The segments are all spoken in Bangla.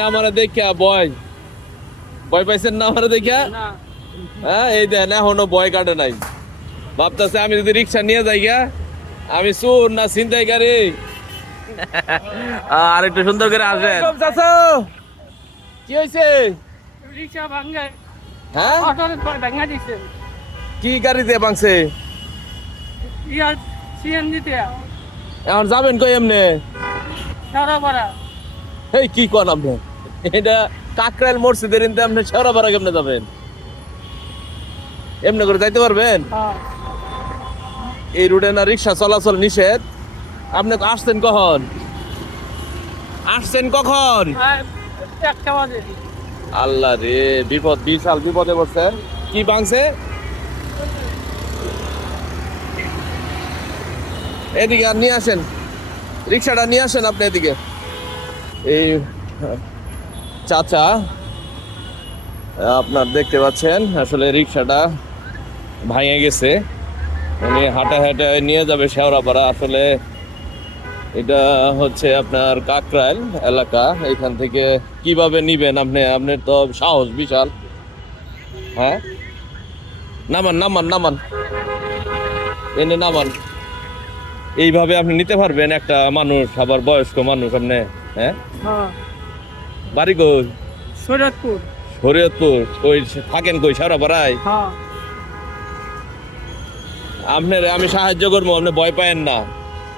আমার দেখিয়া বয় বয় পাইছেন না আমার দেখিয়া? হ্যাঁ এই দেন এখনও বয় কাটে নাই। ভাবতেছে আমি যদি রিক্সা নিয়ে যাই গা আমি সুর না চিন্তাই গাড়ি আর একটু সুন্দর করে আসবেন। কি হয়েছে রিক্সা ভাঙ্গে হ্যাঁ? ভাঙ্গা কি ইয়ার সিএনজি তে এখন যাবেন কই এমনে? সারা এই কি কোন আপনি? এটা কাকরাইল মসজিদের ইনতে আপনি কেমনে যাবেন? এমনি করে যাইতে পারবেন? হ্যাঁ এই রুটে না রিক্সা চলাচল নিষেধ। আপনি তো আসছেন কখন? আসছেন কখন? বাজে। আল্লাহ রে বিপদ বিশাল বিপদে পড়ছেন কি বাংছে এদিকে আর নিয়ে আসেন। রিক্সাটা নিয়ে আসেন আপনি এদিকে। এই, চাচা, আপনার দেখতে পাচ্ছেন, আসলে রিক্সাটা ভাঙে গেছে। উনি হাঁটা হাঁটা নিয়ে যাবে শেওড়াপাড়া। আসলে এটা হচ্ছে আপনার কাকরাইল এলাকা। এখান থেকে কীভাবে নিবেন আপনি? আপনার তো সাহস বিশাল। হ্যাঁ? নামান নামান নামান। এনে নামান। এইভাবে আপনি নিতে পারবেন একটা মানুষ, আবার বয়স্ক মানুষ আপনি। হ্যাঁ? হ্যাঁ। বাড়ি কই? শরীয়তপুর। শরীয়তপুর। ওই থাকেন কই সারাপাড়ায় হ্যাঁ। আপনার আমি সাহায্য করব আপনি ভয় পায়েন না।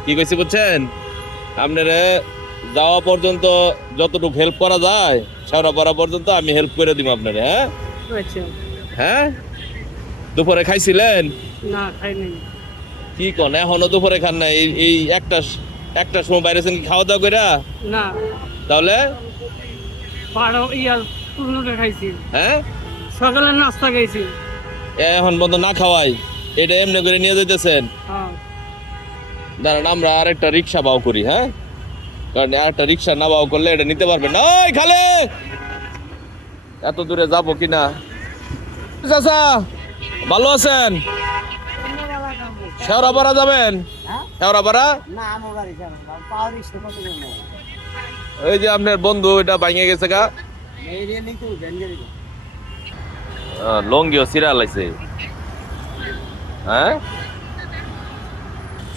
কি কইছি বুঝছেন? আপনার যাওয়া পর্যন্ত যতটুকু হেল্প করা যায় সারাপাড়া পর্যন্ত আমি হেল্প করে দিব আপনার হ্যাঁ? আচ্ছা। হ্যাঁ? দুপুরে খাইছিলেন? না খাইনি। কি কোন এখনও দুপুরে খান না এই এই একটা একটা সময় বাইরেছেন কি খাওয়া দাওয়া করে না। তাহলে? খাইছি। হ্যাঁ? সকালে নাস্তা খাইছি। এখন বন্ধ না খাওয়াই। এটা এমনি করে নিয়ে যেতেছেন হ্যাঁ। দাঁড়ান আমরা আরেকটা রিক্সা বাও করি হ্যাঁ? কারণ আরেকটা রিক্সা না বাও করলে এটা নিতে পারবেন না। ওই খালে! এত দূরে যাব কিনা? চাচা ভালো আছেন? শেওড়াপাড়া যাবেন? ওই যে আপনার বন্ধু এটা ভাঙে গেছে গা। লঙ্গিও সিরা লাইছে হ্যাঁ?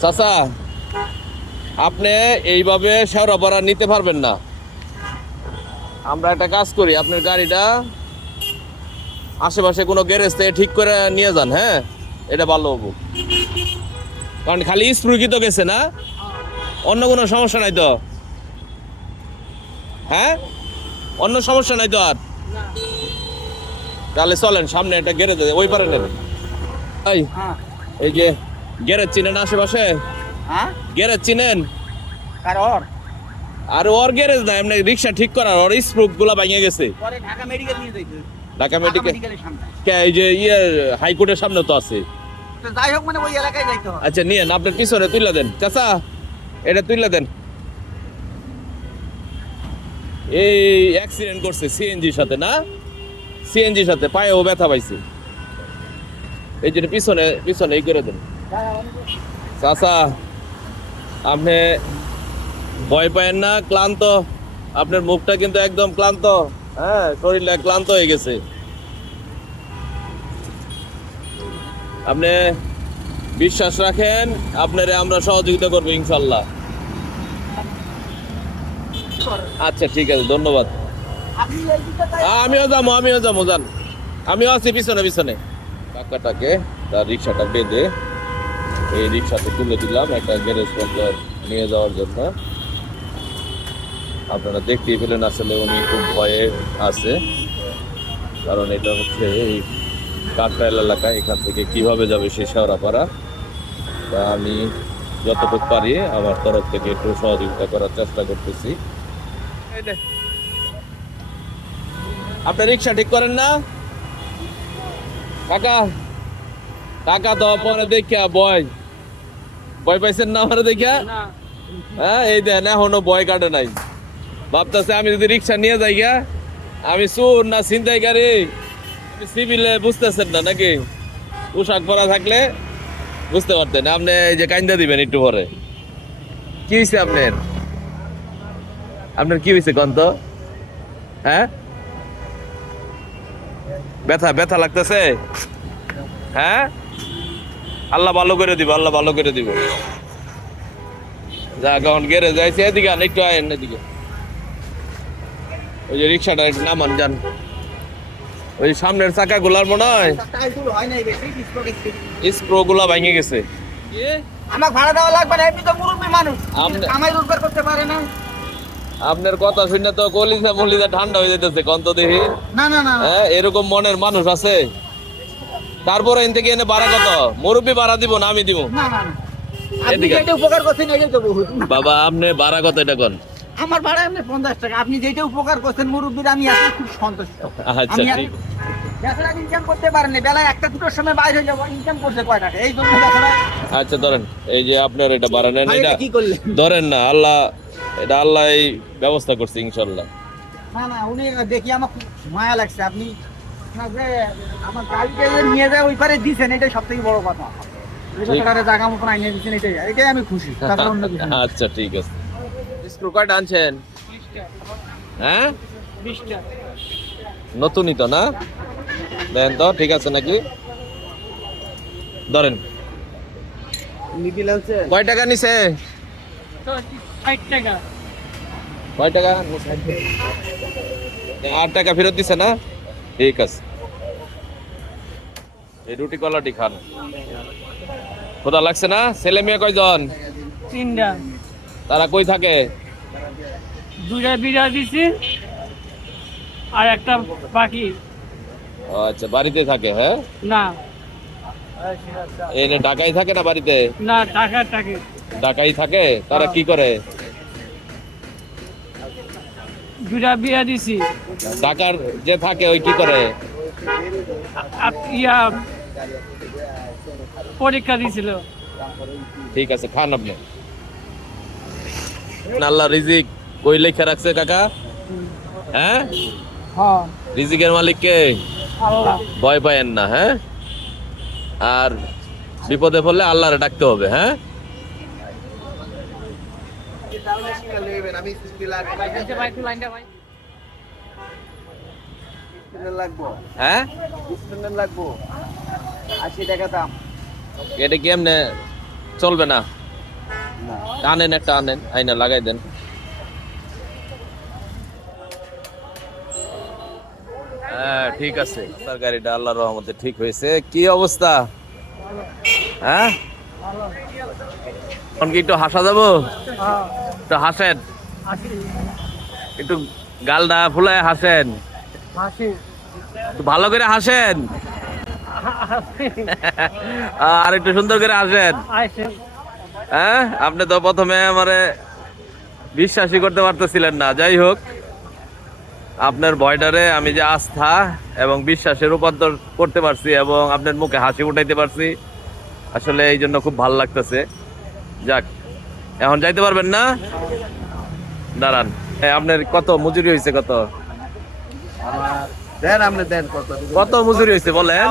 চাচা আপনি এইভাবে শেওড়াপাড়া নিতে পারবেন না। আমরা একটা কাজ করি আপনার গাড়িটা আশেপাশে কোনো গ্যারেজ থেকে ঠিক করে নিয়ে যান হ্যাঁ? এটা ভালো হব। কারণ খালি স্প্রুকিত গেছে না? অন্য কোনো সমস্যা নাই তো? হ্যাঁ? অন্য সমস্যা নাই তো আর? তাহলে চলেন সামনে একটা গ্যারেজ আছে ওই পারে নেন। এই হ্যাঁ। এই যে গ্যারেজ চিনেন আশেপাশে? হ্যাঁ? গ্যারেজ চিনেন? আর ওর? গ্যারেজ না এমনি রিক্সা ঠিক করার ওর স্প্রুকগুলা ভেঙে গেছে। ঢাকা মেডিকেল ঢাকা মেডিকেল কে এই যে ইয়ে হাইকোর্টের সামনে তো আছে। যাই হোক মানে ওই এলাকায় যাইতে হবে। আচ্ছা নিয়েন আপনার পিছনে তুইলা দেন। চাচা, এটা তুইলা দেন। এই অ্যাক্সিডেন্ট করছে সিএনজির সাথে, না? সিএনজির সাথে ব্যথা পাইছে। এই জন্য পিছনে পিছনে, এই করে দেন। চাচা, আপনি ভয় পায়েন না, ক্লান্ত। আপনার মুখটা কিন্তু একদম ক্লান্ত। হ্যাঁ শরীরটা ক্লান্ত হয়ে গেছে। আপনি বিশ্বাস রাখেন, আপনারে আমরা সহযোগিতা করব ইনশাল্লাহ। আচ্ছা ঠিক আছে, ধন্যবাদ। আমিও যাব আমিও যাব, যান। আমিও আছি, পিছনে পিছনে। কাকাটাকে তার রিক্সাটা বেঁধে এই রিক্সাতে তুলে দিলাম একটা গ্যারেজ পর্যন্ত নিয়ে যাওয়ার জন্য। আপনারা দেখতেই পেলেন আসলে উনি খুব ভয়ে আছে, কারণ এটা হচ্ছে এই কাকরাইল এলাকা এখান থেকে কীভাবে যাবে সেই শেওড়াপাড়া তা আমি যতটুকু পারি আমার তরফ থেকে একটু সহযোগিতা করার চেষ্টা করতেছি। আপনি রিক্সা ঠিক করেন না? কাকা কাকা তো পরে দেখিয়া বয় ভয় পাইছেন না আমার দেখিয়া? হ্যাঁ এই দেন এখনও ভয় কাটে নাই। ভাবতেছে আমি যদি রিক্সা নিয়ে যাই আমি সুর না চিন্তাই গাড়ি সিভিলে বুঝতেছেন না নাকি? পোশাক পরা থাকলে বুঝতে পারতেন। আপনি এই যে কাইন্দা দিবেন একটু পরে। কি হয়েছে আপনার? আপনার কি হয়েছে কন্ত? হ্যাঁ? ব্যথা ব্যথা লাগতেছে? হ্যাঁ? আল্লাহ ভালো করে দিব, আল্লাহ ভালো করে দিব। যা কখন গেরে যাইছে, এদিকে একটু আয়েন এদিকে। ওই যে রিক্সাটা একটু নামান, যান। ওই সামনের চাকা গুলার মনে হয় হয় স্ক্রো গুলা ভেঙে গেছে। আমার ভাড়া দেওয়া লাগবে না এমনি তো মুরব্বী মানুষ। আপনি- কামাই রোজগার করতে পারে না। আপনার কথা শুনে তো কলিজা মলিজা ঠান্ডা হয়ে যেতেছে কন্ত দেখি। না না না না। হ্যাঁ এরকম মনের মানুষ আছে? তারপরে এন থেকে এনে ভাড়া কত? মুরব্বী ভাড়া দিব না আমি দিব? বাবা আপনি ভাড়া কত এটা কোন? আমার ভাড়া এমনি পঞ্চাশ টাকা। আপনি যেটা উপকার করছেন মুরব্বীর আমি এত খুব সন্তুষ্ট। আচ্ছা ঠিক। বেচারা ইনকাম করতে পারেন। না বেলায় একটা দুটোর সময় বাইরে যাব ইনকাম করছে কয় টাকা? এই জন্য আচ্ছা ধরেন এই যে আপনার এটা ভাড়া নেন ভাই, এটা কি করলেন? ধরেন না আল্লাহ এটা আল্লাহ এই ব্যবস্থা করছে ইনশাল্লাহ না না উনি দেখি আমার খুব মায়া লাগছে। আপনি আমার গাড়িকে নিয়ে যায় ওই পারে দিছেন এটাই সব থেকে বড় কথা। জায়গা মতন আইনে দিচ্ছেন এটাই। এটাই আমি খুশি। আচ্ছা ঠিক আছে। স্ক্রু কার্ড আনছেন হ্যাঁ? নতুনই তো না? দেন তো ঠিক আছে নাকি? ধরেন। কয় টাকা নিছে? কয় টাকা? আট টাকা ফেরত দিছে না? ঠিক আছে। এই রুটি কলাটি খান। কোথা লাগছে না? ছেলে মেয়ে কয়জন? তিনটা। তারা কই থাকে? দুটা বিড়া দিছি আর একটা বাকি ও আচ্ছা বাড়িতে থাকে হ্যাঁ? না। এনে ঢাকায় থাকে না বাড়িতে? না টাকা টাকে ঢাকায় থাকে? তারা কি করে? দুটা বিয়া দিছি। ঢাকার যে থাকে ওই কি করে? আপ- ইয়া পরীক্ষা দিছিল। ঠিক আছে খান আপনি। আল্লাহ রিজিক। কই লেখা রাখছে কাকা? হ্যাঁ? হ্যাঁ। রিজিকের মালিক কে ভয় পায়েন না হ্যাঁ? আর বিপদে পড়লে আল্লাহরে ডাকতে হবে হ্যাঁ? হ্যাঁ? লাগবো আশি টাকা দাম এটা কি এমনি চলবে না। আনেন একটা আনেন। আইনা লাগাই দেন। হ্যাঁ ঠিক আছে। আপনার গাড়িটা আল্লাহর রহমতে ঠিক হয়েছে। কি অবস্থা? হ্যাঁ? এখন কি একটু হাসা যাব? একটু হাসেন। একটু গালটা ফুলায় হাসেন। ভালো করে হাসেন। আর একটু সুন্দর করে হাসেন। হ্যাঁ? আপনি তো প্রথমে আমারে বিশ্বাসই করতে পারতেছিলেন না। যাই হোক। আপনার ভয়টারে আমি যে আস্থা এবং বিশ্বাসে রূপান্তর করতে পারছি এবং আপনার মুখে হাসি উঠাইতে পারছি আসলে এই জন্য খুব ভালো লাগতেছে। যাক এখন যাইতে পারবেন না? দাঁড়ান। আপনার কত? মজুরি হয়েছে কত? দেন আপনি দেন কত কত মজুরি হয়েছে বলেন?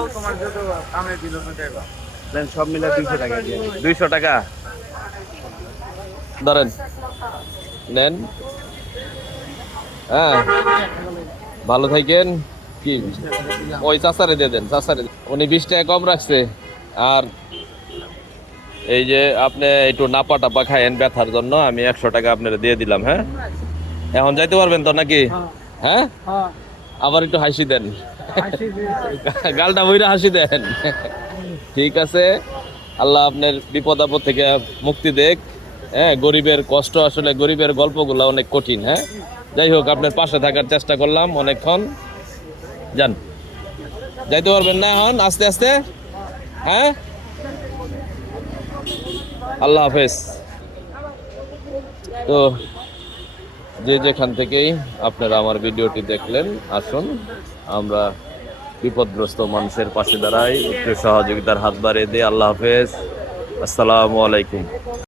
দেন সব মিলে দুইশো টাকা দুইশো টাকা। ধরেন নেন। হ্যাঁ। ভালো থাকেন। কি? ওই চাচারে দিয়ে দেন, চাচারে উনি বিশ টাকা কম রাখছে। আর এই যে আপনি একটু নাপা টাপা খায়েন ব্যথার জন্য, আমি একশো টাকা আপনার দিয়ে দিলাম হ্যাঁ? এখন যাইতে পারবেন তো নাকি? হ্যাঁ? আবার একটু হাসি দেন। গালটা বইরা হাসি দেন। ঠিক আছে। আল্লাহ আপনার বিপদ আপদ থেকে মুক্তি দেখ। হ্যাঁ গরিবের কষ্ট আসলে গরিবের গল্পগুলো অনেক কঠিন হ্যাঁ? যাই হোক, আপনার পাশে থাকার চেষ্টা করলাম অনেকক্ষণ। যান। যাইতে পারবেন না এখন, আস্তে আস্তে। হ্যাঁ? আল্লাহ হাফেজ। তো, যে যেখান থেকেই আপনারা আমার ভিডিওটি দেখলেন, আসুন, আমরা বিপদগ্রস্ত মানুষের পাশে দাঁড়াই, একটু সহযোগিতার হাত বাড়িয়ে দিই। আল্লাহ হাফেজ। আসসালামু আলাইকুম।